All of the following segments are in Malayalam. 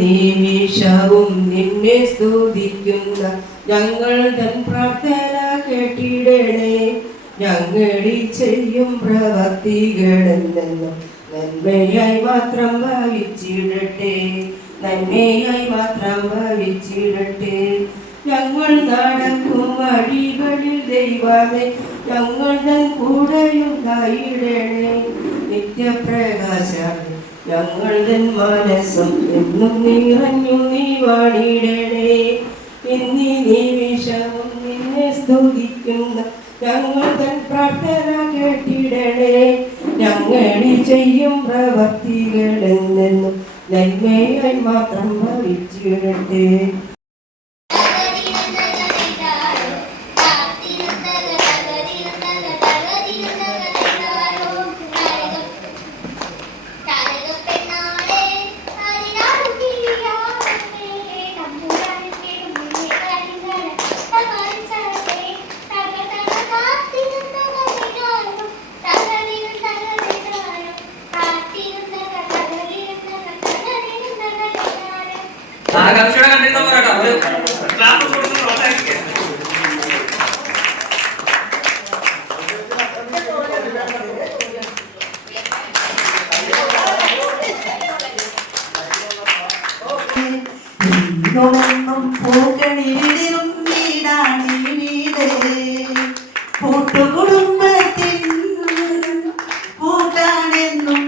നിമിഷവും നിന്നെ സ്തുതിക്കുന്ന ഞങ്ങൾ തൻ പ്രാർത്ഥന കേട്ടിടണേ. ഞങ്ങളിൽ ചെയ്യും പ്രവർത്തികളെന്നും നന്മയായി മാത്രം ഭാവിച്ചിടട്ടെ, നന്മയായി മാത്രം ഭാവിച്ചിടട്ടെ. ഞങ്ങൾ നടക്കും വഴികളിൽ ദൈവമേ ഞങ്ങൾ തൻ കൂടെയുണ്ടായിടണേ. നിത്യപ്രകാശം ഞങ്ങളുടെ മനസ്സും എന്നും നിറഞ്ഞു നീ വാണിടണേ. എന്നീ നിമിഷവും നിന്നെ സ്തുതിക്കുന്ന ഞങ്ങൾ തൻ പ്രാർത്ഥന കേട്ടിടണേ. ഞങ്ങളി ചെയ്യും പ്രവർത്തികളെന്നും നന്മയായി മാത്രം ഭവിച്ചിടട്ടെ. ആകാംക്ഷയുടെ കണ്ടിരുന്ന പോരാട്ടോ ക്ലാസ് കൊടുക്കുന്ന പ്രോത്സാഹിപ്പിക്കുക. കൂട്ടുകുടുംബത്തിൽ കൂട്ടാണെന്നും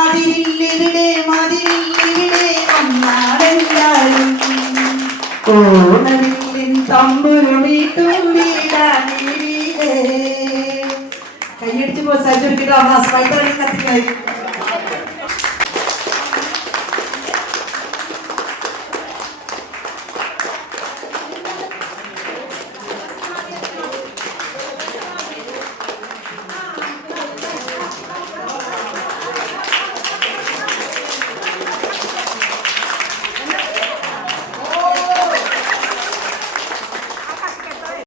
അതിരില്ലിവിടെ മതിരില്ലിവിടെ ഒന്നാടെന്താലും ഓണവില്ലിൻ തമ്പുരുമീട്ടും വീടാണീ വീട്. കൈയടിച്ച് പ്രോത്സാഹിപ്പിക്കട്ടോ. കത്തിക്കായി